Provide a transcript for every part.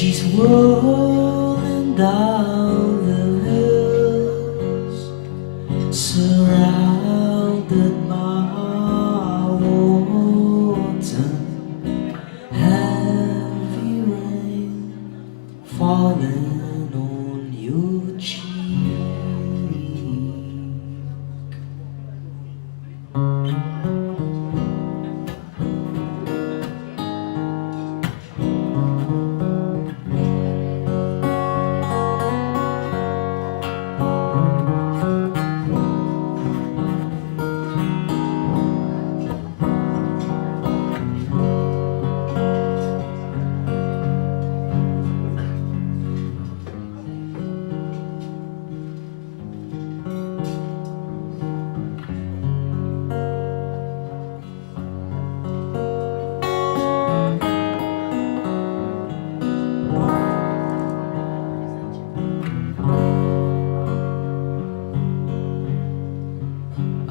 She's rolling down the hills, surrounded by water, heavy rain falling on your cheek.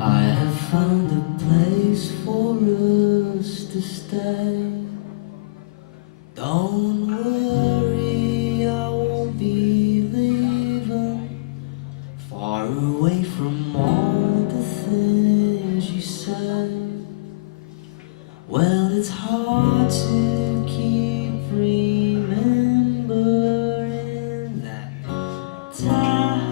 I have found a place for us to stay. Don't worry, I won't be leaving. Far away from all the things you say. Well, it's hard to keep remembering that time.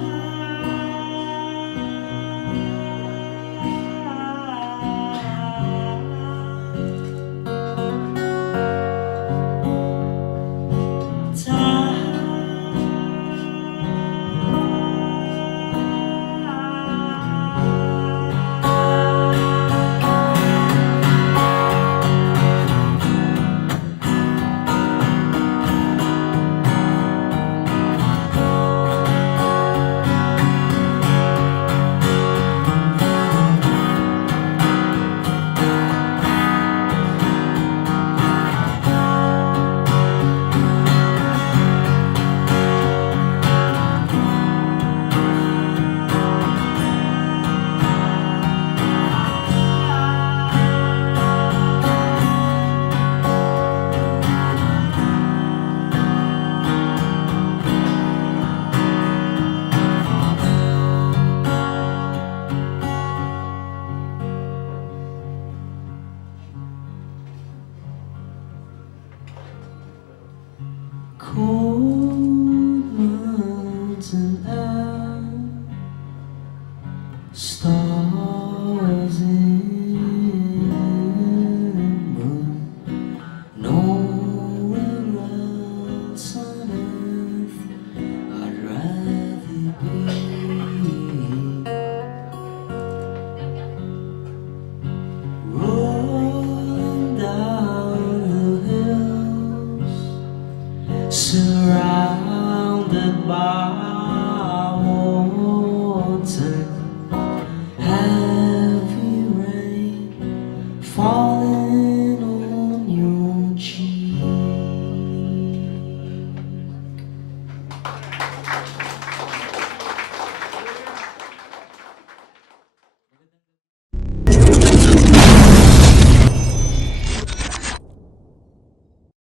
Cold mountain air, stars in the moon, nowhere else on earth I'd rather be. Rolling down the hills,